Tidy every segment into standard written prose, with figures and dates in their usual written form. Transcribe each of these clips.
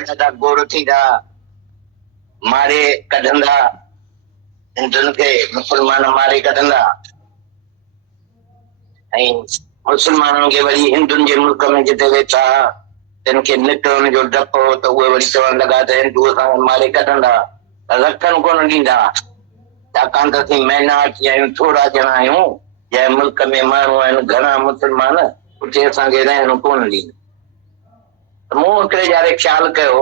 ॾाढा गोर थींदा, मारे कढंदा, हिंदुनि खे मुस्लमान मारे कढंदा, ऐं मुस्लमाननि खे वरी हिंदुनि जे मुल्क में जिते वेठा तिन खे निकिरण जो डप हो त उहे वरी चवण लॻा त हिंदू असांखे मारे कढंदा, रखण कोन ॾींदा, छाकाणि त असीं महिनाती आहियूं, थोरा ॼणा आहियूं, जंहिं मुल्क में माण्हू आहिनि घणा मुस्लमान, उते असांखे रहण कोन ॾींदा। मूं हिकिड़े ॼारे ख़्यालु कयो,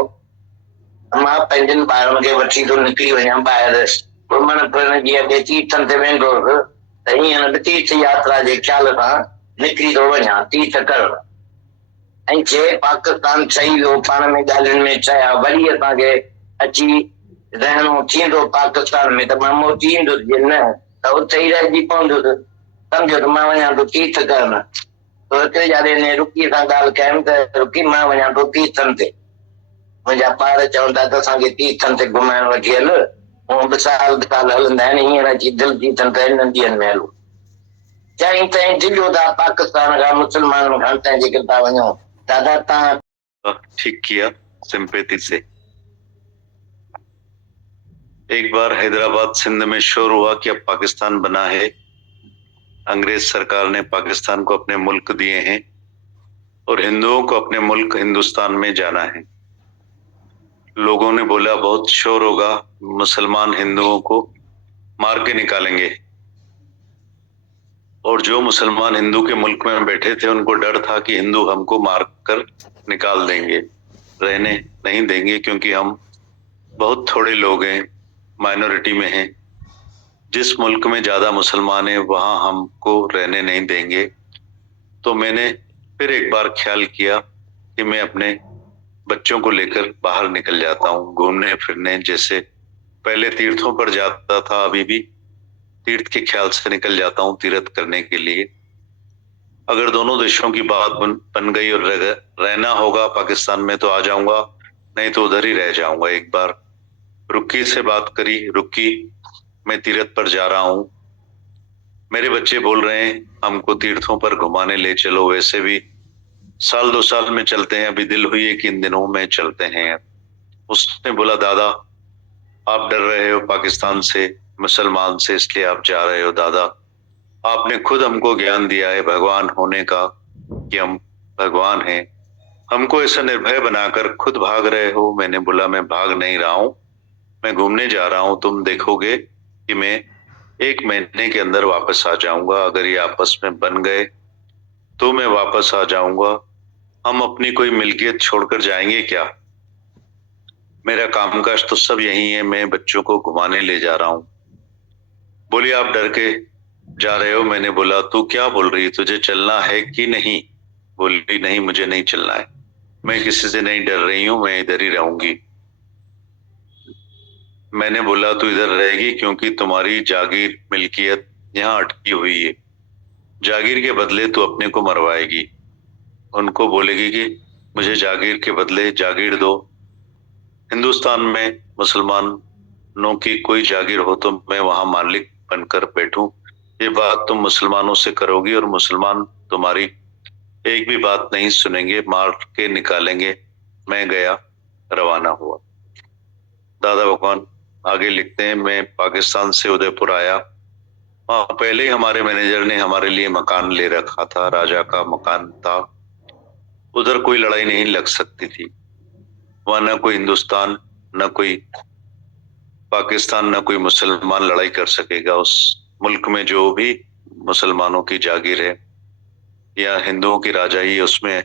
मां पंहिंजनि ॿारनि खे वठी थो निकिरी वञा ॿाहिरि घुमण फिरण जी, अॻे तीर्थनि ते वेंदो हुउसि त हींअर तीर्थ यात्रा जे ख़्याल सां निकिरी थो वञा तीर्थ करण, ऐं जे पाकिस्तान ठही वियो, पाण में ॻाल्हियुनि में चया, वरी असांखे अची रहणो थींदो पाकिस्तान में त मां मोटी ईंदुसि, जे न त उते ई रहिजी पवंदुसि, सम्झो त मां वञा थो तीर्थ करण। त हिकिड़े ॼाणे ने रुकीअ सां ॻाल्हि कयमि त रुकी मां वञा थो तीर्थनि ते, मुंहिंजा ॿार चवनि था त असांखे तीर्थनि ते घुमाइण वठी हल, हूअं ॿ साल हलंदा आहिनि, हींअर अची दिलि थी अथनि त हिननि ॾींहंनि में हलूं। चई तई ढिलो था पाकिस्तान खां मुस्लमाननि खां तंहिंजे करे था वञो। दादा तव्हां ठीक किया सिंपैथी से। एक बार हैदराबाद सिंध में शोर हुआ कि अब पाकिस्तान बना है, अंग्रेज सरकार ने पाकिस्तान को अपने मुल्क दिए हैं और हिंदुओं को अपने मुल्क हिंदुस्तान में जाना है। लोगों ने बोला बहुत शोर होगा, मुसलमान हिंदुओं को मार के निकालेंगे, और जो मुसलमान हिंदू के मुल्क में बैठे थे उनको डर था कि हिंदू हमको मार कर निकाल देंगे, रहने नहीं देंगे, क्योंकि हम बहुत थोड़े लोग हैं, माइनॉरिटी में हैं, जिस मुल्क में ज्यादा मुसलमान हैं वहां हमको रहने नहीं देंगे। तो मैंने फिर एक बार ख्याल किया कि मैं अपने बच्चों को लेकर बाहर निकल जाता हूँ घूमने फिरने, जैसे पहले तीर्थों पर जाता था, अभी भी तीर्थ के ख्याल से निकल जाता हूँ तीर्थ करने के लिए। अगर दोनों देशों की बात बन गई और रहना होगा पाकिस्तान में तो आ जाऊंगा, नहीं तो उधर ही रह जाऊंगा। एक बार रुक्की से बात करी, रुक्की मैं तीर्थ पर जा रहा हूँ, मेरे बच्चे बोल रहे हैं हमको तीर्थों पर घुमाने ले चलो, वैसे भी साल 2 साल में चलते हैं, अभी दिल हुई है कि इन दिनों में चलते हैं। उसने बोला दादा आप डर रहे हो पाकिस्तान से, मुसलमान से, इसलिए आप जा रहे हो। दादा आपने खुद हमको ज्ञान दिया है भगवान होने का कि हम भगवान हैं, हमको ऐसा निर्भय बनाकर खुद भाग रहे हो। मैंने बोला मैं भाग नहीं रहा हूं, मैं घूमने जा रहा हूं, तुम देखोगे कि मैं 1 महीने के अंदर वापस आ जाऊंगा, अगर ये आपस में बन गए तो मैं वापस आ जाऊंगा। हम अपनी कोई मिल्कियत छोड़कर जाएंगे क्या? मेरा कामकाज तो सब यही है, मैं बच्चों को घुमाने ले जा रहा हूं। बोली आप डर के जा रहे हो? मैंने बोला तू क्या बोल रही है, तुझे चलना है कि नहीं? बोली नहीं मुझे नहीं चलना है, मैं किसी से नहीं डर रही हूं, मैं इधर ही रहूंगी। मैंने बोला तू इधर रहेगी क्योंकि तुम्हारी जागीर मिल्कियत यहाँ अटकी हुई है, जागीर के बदले तू अपने को मरवाएगी, उनको बोलेगी कि मुझे जागीर के बदले जागीर दो। हिंदुस्तान में मुसलमानों की कोई जागीर हो तो मैं वहां मालिक बनकर बैठूं, ये बात तुम मुसलमानों से करोगी और मुसलमान तुम्हारी एक भी बात नहीं सुनेंगे, मार के निकालेंगे। मैं गया, रवाना हुआ। दादा भगवान आगे लिखते हैं मैं पाकिस्तान से उदयपुर आया, पहले ही हमारे मैनेजर ने हमारे लिए मकान ले रखा था, राजा का मकान था, उधर कोई लड़ाई नहीं लग सकती थी, वहां न कोई हिंदुस्तान न कोई पाकिस्तान न कोई मुसलमान लड़ाई कर सकेगा। उस मुल्क में जो भी मुसलमानों की जागीर है या हिंदुओं की राजाई है उसमें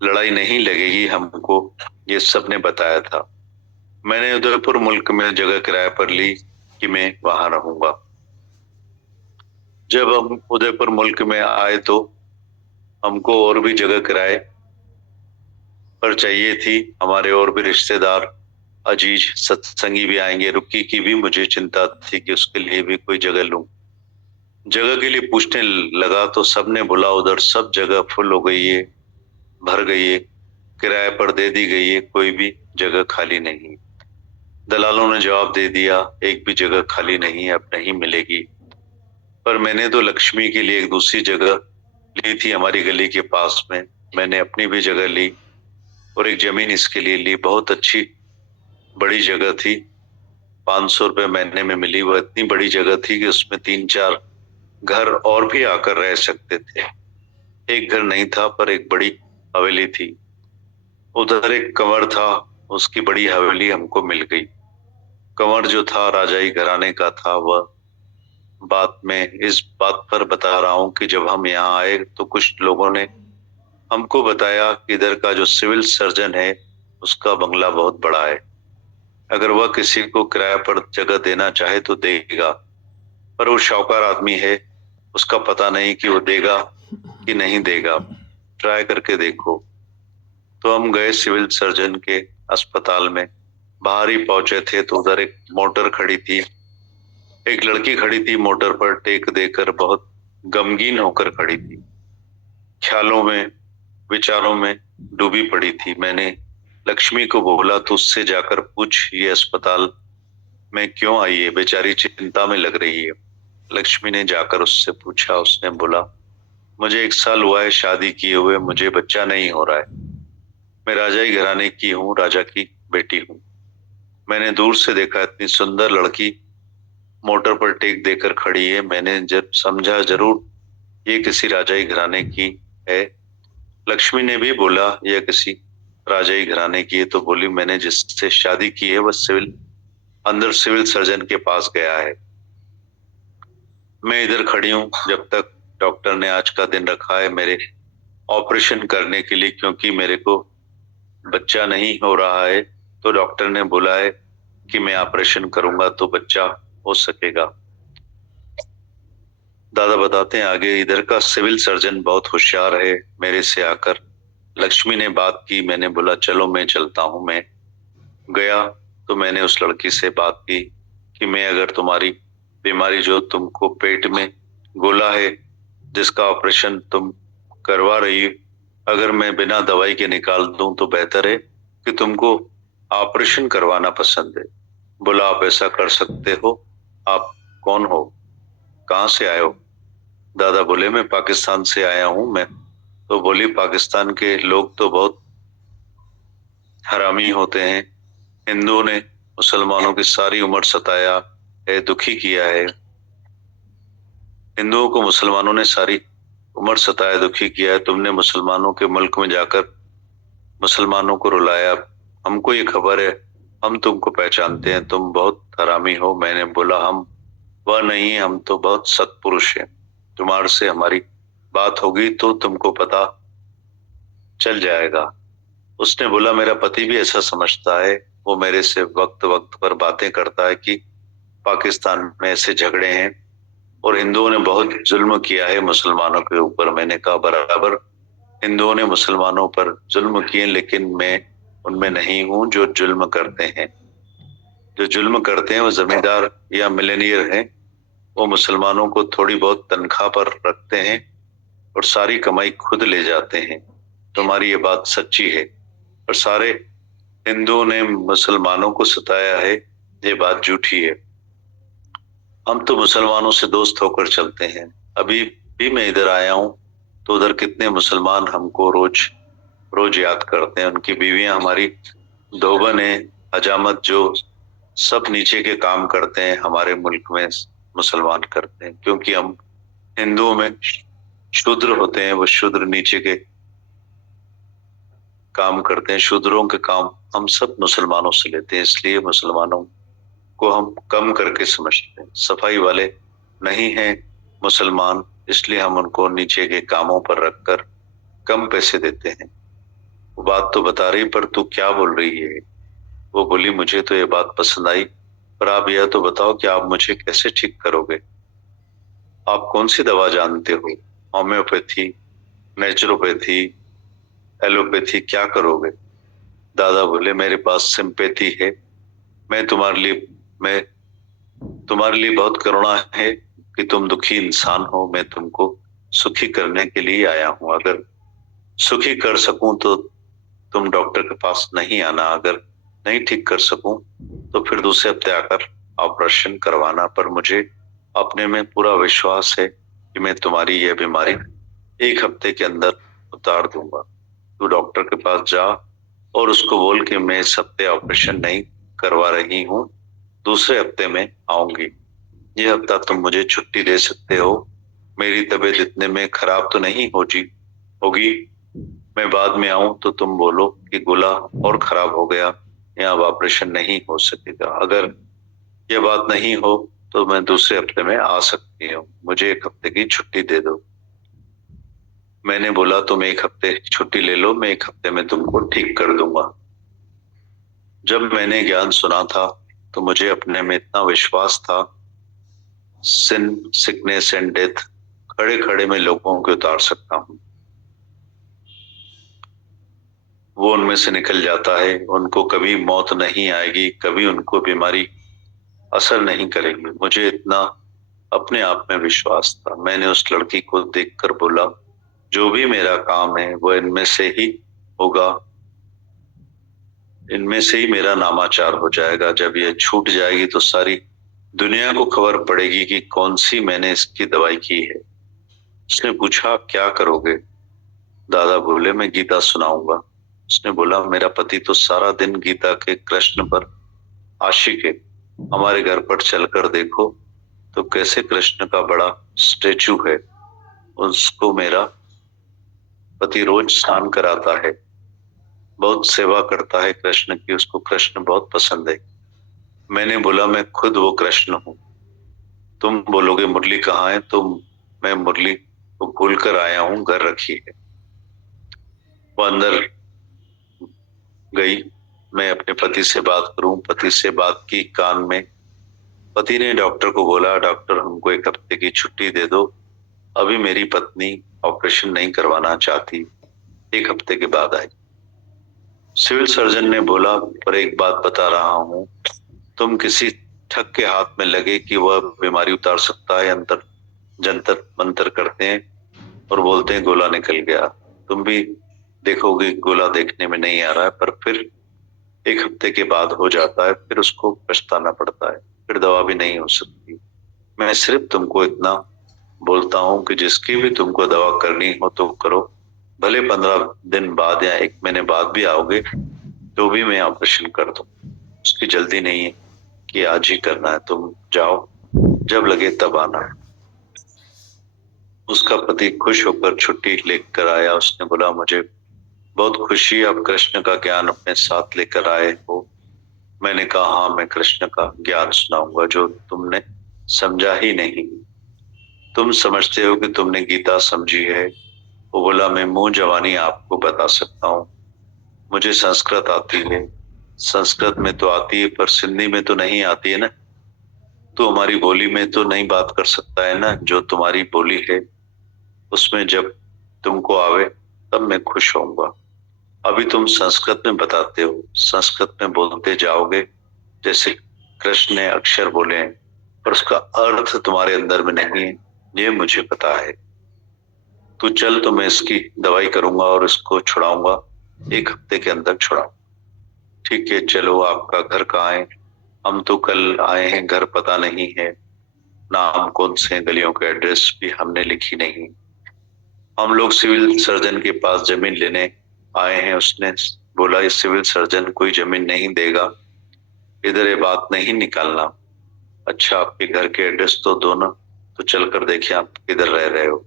लड़ाई नहीं लगेगी, हमको ये सब ने बताया था। मैंने उदयपुर मुल्क में जगह किराए पर ली कि मैं वहां रहूंगा। जब हम उदयपुर मुल्क में आए तो हमको और भी जगह किराए पर चाहिए थी, हमारे और भी रिश्तेदार अजीज सत्संगी भी आएंगे, रुक्की की भी मुझे चिंता थी कि उसके लिए भी कोई जगह लूं। जगह के लिए पूछने लगा तो सबने बोला उधर सब जगह फुल हो गई है, भर गई है, किराए पर दे दी गई है, कोई भी जगह खाली नहीं। दलालों ने जवाब दे दिया एक भी जगह खाली नहीं है, अब नहीं मिलेगी। पर मैंने तो लक्ष्मी के लिए एक दूसरी जगह ली थी हमारी गली के पास में, मैंने अपनी भी जगह ली, और एक जमीन इसके लिए ली। बहुत अच्छी बड़ी जगह थी, 500 रुपए महीने में मिली। वो इतनी बड़ी जगह थी कि उसमें 3-4 घर और भी आकर रह सकते थे। एक घर नहीं था पर एक बड़ी हवेली थी। उधर एक कंवर था, उसकी बड़ी हवेली हमको मिल गई। कंवर जो था राजाई घराने का था। वह बात में इस बात पर बता रहा हूं कि जब हम यहाँ आए तो कुछ लोगों ने हमको बताया कि इधर का जो सिविल सर्जन है उसका बंगला बहुत बड़ा है। अगर वह किसी को किराए पर जगह देना चाहे तो देगा, पर वो शाहूकार आदमी है, उसका पता नहीं कि वो देगा कि नहीं देगा। ट्राई करके देखो। तो हम गए सिविल सर्जन के अस्पताल में। बाहर ही पहुंचे थे तो उधर एक मोटर खड़ी थी। एक लड़की खड़ी थी मोटर पर टेक देकर, बहुत गमगीन होकर खड़ी थी, ख्यालों में विचारों में डूबी पड़ी थी। मैंने लक्ष्मी को बोला तो उससे जाकर पूछ ये अस्पताल में क्यों आई है, बेचारी चिंता में लग रही है। लक्ष्मी ने जाकर उससे पूछा। उसने बोला मुझे 1 साल हुआ है शादी किए हुए, मुझे बच्चा नहीं हो रहा है। मैं राजाई घराने की हूँ, राजा की बेटी हूँ। मैंने दूर से देखा इतनी सुंदर लड़की मोटर पर टेक देकर खड़ी है। मैंने जब समझा जरूर ये किसी राजाई घराने की है। लक्ष्मी ने भी बोला यह किसी राजाई घराने की है। तो बोली मैंने जिससे शादी की है वह अंदर सिविल सर्जन के पास गया है। मैं इधर खड़ी हूँ जब तक डॉक्टर ने आज का दिन रखा है मेरे ऑपरेशन करने के लिए, क्योंकि मेरे को बच्चा नहीं हो रहा है। तो डॉक्टर ने बोला है कि मैं ऑपरेशन करूंगा तो बच्चा हो सकेगा। दादा बताते हैं आगे, इधर का सिविल सर्जन बहुत होशियार है। मेरे से आकर लक्ष्मी ने बात की। मैंने बोला चलो मैं चलता हूँ। मैं गया तो मैंने उस लड़की से बात की कि मैं अगर तुम्हारी बीमारी जो तुमको पेट में गोला है जिसका ऑपरेशन तुम करवा रही, अगर मैं बिना दवाई के निकाल दूं तो बेहतर है कि तुमको ऑपरेशन करवाना पसंद है। बोला आप ऐसा कर सकते हो? आप कौन हो, कहाँ से आए हो? दादा बोले मैं पाकिस्तान से आया हूँ। मैं तो बोली पाकिस्तान के लोग तो बहुत हरामी होते हैं। हिंदुओं ने मुसलमानों की सारी उम्र सताया है, दुखी किया है। हिंदुओं को मुसलमानों ने सारी उम्र सताया, दुखी किया है। तुमने मुसलमानों के मुल्क में जाकर मुसलमानों को रुलाया। हमको ये खबर है, हम तुमको पहचानते हैं, तुम बहुत हरामी हो। मैंने बोला हम वह नहीं, हम तो बहुत सत्पुरुष हैं। तुम्हारे से हमारी बात होगी तो तुमको पता चल जाएगा। उसने बोला मेरा पति भी ऐसा समझता है। वो मेरे से वक्त वक्त पर बातें करता है कि पाकिस्तान में ऐसे झगड़े हैं और हिंदुओं ने बहुत जुल्म किया है मुसलमानों के ऊपर। मैंने कहा बराबर हिंदुओं ने मुसलमानों पर जुल्म किए, लेकिन मैं उनमें नहीं हूं जो जुल्म करते हैं। जो जुल्म करते हैं वो जमींदार या मिलेनियर हैं। वो मुसलमानों को थोड़ी बहुत तनख्वाह पर रखते हैं और सारी कमाई खुद ले जाते हैं। तुम्हारी ये बात सच्ची है, और सारे हिंदुओं ने मुसलमानों को सताया है, ये बात झूठी है। हम तो मुसलमानों से दोस्त होकर चलते हैं। अभी भी मैं इधर आया हूँ तो उधर कितने मुसलमान हमको रोज रोज याद करते हैं। उनकी बीवियां हमारी धोबन है, हजामत, जो सब नीचे के काम करते हैं हमारे मुल्क में मुसलमान करते हैं, क्योंकि हम हिंदुओं में शूद्र होते हैं, वो शूद्र नीचे के काम करते हैं। शूद्रों के काम हम सब मुसलमानों से लेते हैं, इसलिए मुसलमानों को हम कम करके समझते हैं। सफाई वाले नहीं हैं मुसलमान, इसलिए हम उनको नीचे के कामों पर रखकर कम पैसे देते हैं। वो बात तो बता रही, पर तू क्या बोल रही है? वो बोली मुझे तो ये बात पसंद आई, पर आप यह तो बताओ कि आप मुझे कैसे ठीक करोगे? आप कौन सी दवा जानते हो? होम्योपैथी, नेचुरोपैथी, एलोपैथी, क्या करोगे? दादा बोले मेरे पास सिंपैथी है। मैं तुम्हारे लिए बहुत करुणा है कि तुम दुखी इंसान हो। मैं तुमको सुखी करने के लिए आया हूँ। अगर सुखी कर सकूं तो तुम डॉक्टर के पास नहीं आना, अगर नहीं ठीक कर सकूं तो फिर दूसरे हफ्ते आकर ऑपरेशन करवाना। पर मुझे अपने में पूरा विश्वास है कि मैं तुम्हारी यह बीमारी 1 हफ्ते के अंदर उतार दूंगा। तू डॉक्टर के पास जा और उसको बोल कि मैं इस हफ्ते ऑपरेशन नहीं करवा रही हूँ, दूसरे हफ्ते में आऊंगी। ये हफ्ता तुम मुझे छुट्टी दे सकते हो। मेरी तबीयत इतने में खराब तो नहीं होगी। मैं बाद में आऊं तो तुम बोलो कि गोला और खराब हो गया या अब ऑपरेशन नहीं हो सकेगा। अगर ये बात नहीं हो तो मैं दूसरे हफ्ते में आ सकती हूँ। मुझे एक हफ्ते की छुट्टी दे दो। मैंने बोला तुम एक हफ्ते छुट्टी ले लो, मैं एक हफ्ते में तुमको ठीक कर दूंगा। जब मैंने ज्ञान सुना था तो मुझे अपने में इतना विश्वास था, सिन, सिकनेस एंड डेथ खड़े खड़े में लोगों को उतार सकता हूँ। वो उनमें से निकल जाता है, उनको कभी मौत नहीं आएगी, कभी उनको बीमारी असर नहीं करेगी। मुझे इतना अपने आप में विश्वास था। मैंने उस लड़की को देखकर बोला जो भी मेरा काम है वो इनमें से ही होगा, इनमें से ही मेरा नामाचार हो जाएगा। जब ये छूट जाएगी तो सारी दुनिया को खबर पड़ेगी कि कौन सी मैंने इसकी दवाई की है। उसने पूछा क्या करोगे? दादा बोले मैं गीता सुनाऊंगा। उसने बोला मेरा पति तो सारा दिन गीता के कृष्ण पर आशिक है। हमारे घर पर चलकर देखो तो कैसे कृष्ण का बड़ा स्टेचू है। उसको मेरा पति रोज स्नान कराता है, बहुत सेवा करता है कृष्ण की, उसको कृष्ण बहुत पसंद है। मैंने बोला मैं खुद वो कृष्ण हूँ। तुम बोलोगे मुरली कहाँ है? तो मैं मुरली को भूल कर आया हूँ, घर रखी है। वो अंदर गई। मैं अपने पति से बात करूं, पति से बात की कान में। पति ने डॉक्टर को बोला डॉक्टर हमको एक हफ्ते की छुट्टी दे दो, अभी मेरी पत्नी ऑपरेशन नहीं करवाना चाहती, एक हफ्ते के बाद आई। सिविल सर्जन ने बोला पर एक बात बता रहा हूं, तुम किसी ठग के हाथ में लगे कि वह बीमारी उतार सकता है, अंतर जंतर मंतर करते हैं और बोलते हैं गोला निकल गया। तुम भी देखोगे गोला देखने में नहीं आ रहा है, पर फिर एक हफ्ते के बाद हो जाता है, फिर उसको पछताना पड़ता है, फिर दवा भी नहीं हो सकती। मैं सिर्फ तुमको इतना बोलता हूँ कि जिसकी भी तुमको दवा करनी हो तो करो, भले 15 दिन बाद या 1 महीने बाद भी आओगे तो भी मैं ऑपरेशन कर दूं। उसकी जल्दी नहीं है कि आज ही करना है, तुम जाओ, जब लगे तब आना है। उसका पति खुश होकर छुट्टी लेकर आया। उसने बोला मुझे बहुत खुशी, आप कृष्ण का ज्ञान अपने साथ लेकर आए हो। मैंने कहा हाँ मैं कृष्ण का ज्ञान सुनाऊंगा जो तुमने समझा ही नहीं। तुम समझते हो कि तुमने गीता समझी है। वो बोला मैं मुंह जवानी आपको बता सकता हूँ, मुझे संस्कृत आती है। संस्कृत में तो आती है पर सिंधी में तो नहीं आती है ना। तो हमारी बोली में तो नहीं बात कर सकता है ना, जो तुम्हारी बोली है उसमें जब तुमको आवे तब मैं खुश होऊंगा। अभी तुम संस्कृत में बताते हो, संस्कृत में बोलते जाओगे जैसे कृष्ण ने अक्षर बोले हैं, पर उसका अर्थ तुम्हारे अंदर में नहीं है, ये मुझे पता है। तू चल तो मैं इसकी दवाई करूंगा और इसको छुड़ाऊंगा, एक हफ्ते के अंदर छुड़ाऊंगा। ठीक है चलो, आपका घर कहाँ है? हम तो कल आए हैं, घर पता नहीं है, नाम कौन से गलियों के एड्रेस भी हमने लिखी नहीं। हम लोग सिविल सर्जन के पास जमीन लेने आए हैं। उसने बोला इस सिविल सर्जन कोई जमीन नहीं देगा, इधर ये बात नहीं निकालना। अच्छा आपके घर के एड्रेस तो दो ना, तो चलकर देखिए आप किधर रह रहे हो।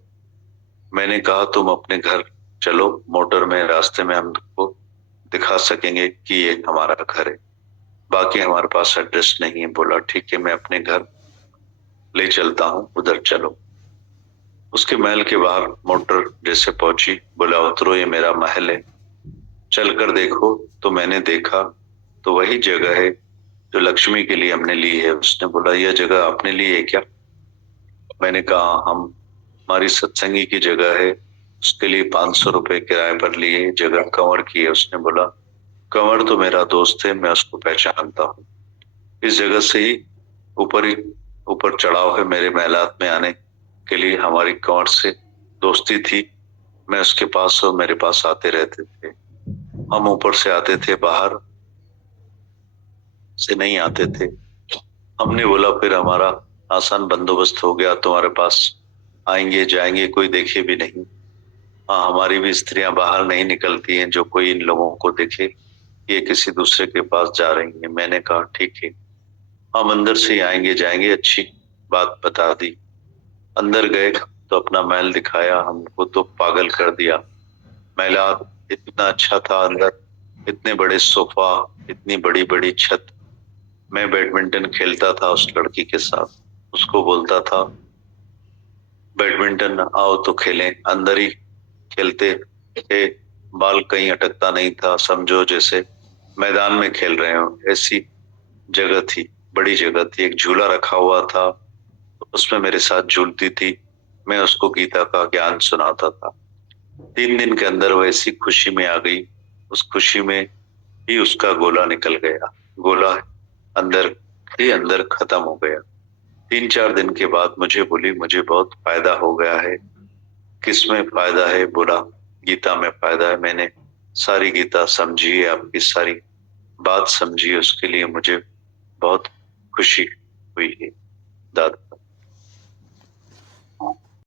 मैंने कहा तुम अपने घर चलो, मोटर में रास्ते में हम तुमको दिखा सकेंगे कि ये हमारा घर है, बाकी हमारे पास एड्रेस नहीं है। बोला ठीक है मैं अपने घर ले चलता हूँ, उधर चलो। उसके महल के बाहर मोटर जैसे पहुंची, बोला उतरो ये मेरा महल है, चलकर देखो। तो मैंने देखा तो वही जगह है जो लक्ष्मी के लिए हमने ली है। उसने बोला यह जगह आपने ली है क्या? मैंने कहा हम हमारी सत्संगी की जगह है, उसके लिए 500 रुपए किराए पर लिए, जगह कंवर की है। उसने बोला कंवर तो मेरा दोस्त है, मैं उसको पहचानता हूँ, इस जगह से ही ऊपर चढ़ाव है मेरे महलात में आने के लिए। हमारी कंवर से दोस्ती थी, मैं उसके पास और मेरे पास आते रहते थे। हम ऊपर से आते थे, बाहर से नहीं आते थे। हमने बोला फिर हमारा आसान बंदोबस्त हो गया, तुम्हारे पास आएंगे जाएंगे कोई देखे भी नहीं। हाँ हमारी भी स्त्रियां बाहर नहीं निकलती हैं जो कोई इन लोगों को देखे। कि ये किसी दूसरे के पास जा रही है। मैंने कहा ठीक है, हम अंदर से ही आएंगे जाएंगे, अच्छी बात बता दी। अंदर गए तो अपना महल दिखाया, हमको तो पागल कर दिया। महला इतना अच्छा था, अंदर इतने बड़े सोफा, इतनी बड़ी बड़ी छत। मैं बैडमिंटन खेलता था उस लड़की के साथ, उसको बोलता था बैडमिंटन आओ तो खेलें, अंदर ही खेलते थे। बाल कहीं अटकता नहीं था, समझो जैसे मैदान में खेल रहे हो, ऐसी जगह थी, बड़ी जगह थी। एक झूला रखा हुआ था, उसमें मेरे साथ झूलती थी, मैं उसको गीता का ज्ञान सुनाता था। 3 दिन के अंदर वो ऐसी खुशी में आ गई, उस खुशी में ही उसका गोला निकल गया, गोला अंदर ही अंदर खत्म हो गया। 3-4 दिन के बाद मुझे बोली मुझे बहुत फायदा हो गया है। किस में फायदा है? बोला गीता में फायदा है। मैंने सारी गीता समझी है, आपकी सारी बात समझी, उसके लिए मुझे बहुत खुशी हुई है दादा।